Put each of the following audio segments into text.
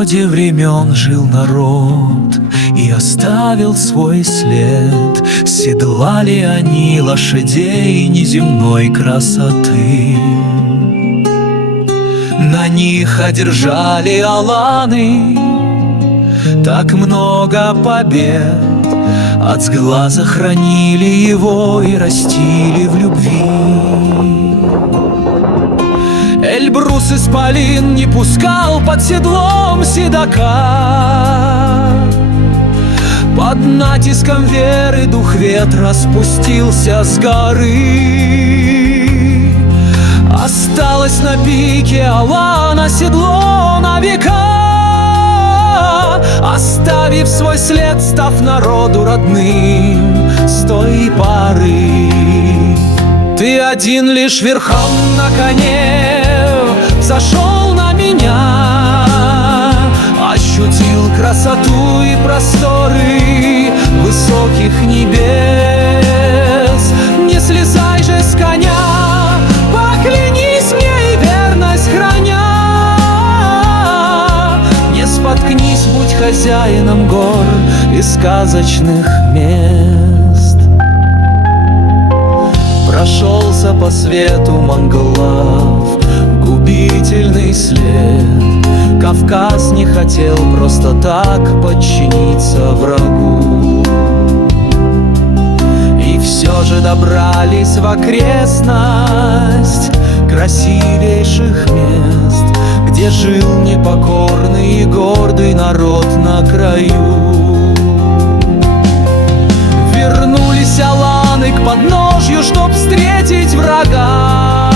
свободе времен жил народ и оставил свой след. Седлали они лошадей неземной красоты, на них одержали аланы так много побед. От сглаза хранили его и растили в любви. Эльбрус исполин не пускал под седлом седока. Под натиском веры дух ветра спустился с горы. Осталось на пике алана седло на века, оставив свой след, став народу родным с той поры. Ты один лишь верхом на коне взошел на меня, ощутил красоту и просторы высоких небес. Не слезай же с коня, поклянись мне и верность храня. Не споткнись, будь хозяином гор и сказочных мест. Прошелся по свету Монголов губительный след. Кавказ не хотел просто так подчиниться врагу, и все же добрались в окрестность красивейших мест, где жил непокорный и гордый народ на краю. Вернулись аланы к подножью, чтоб встретить врага,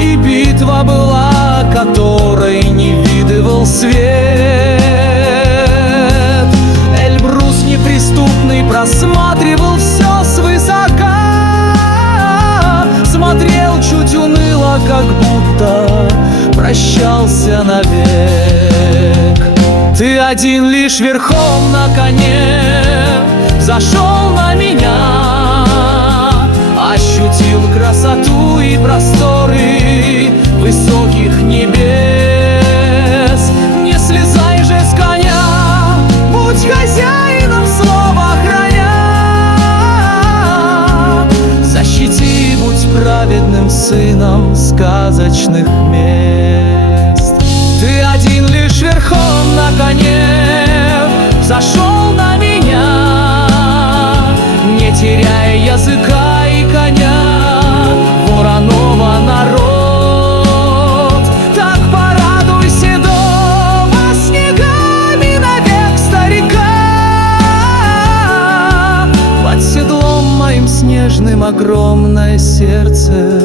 и битва была, которой не видывал свет. Эльбрус неприступный просматривал все свысока, смотрел чуть уныло, как будто прощался навек. Ты один лишь верхом на коне взошел на меня, ощутил красоту и просторы высоких небес. Не слезай же с коня, будь хозяином слова храня. Защити, будь праведным сыном сказочных мест. Ты один лишь верхом на коне взошел на меня, не теряя языка и коня, Воронова народ. Так порадуй седого снегами навек старика. Под седлом моим снежным огромное сердце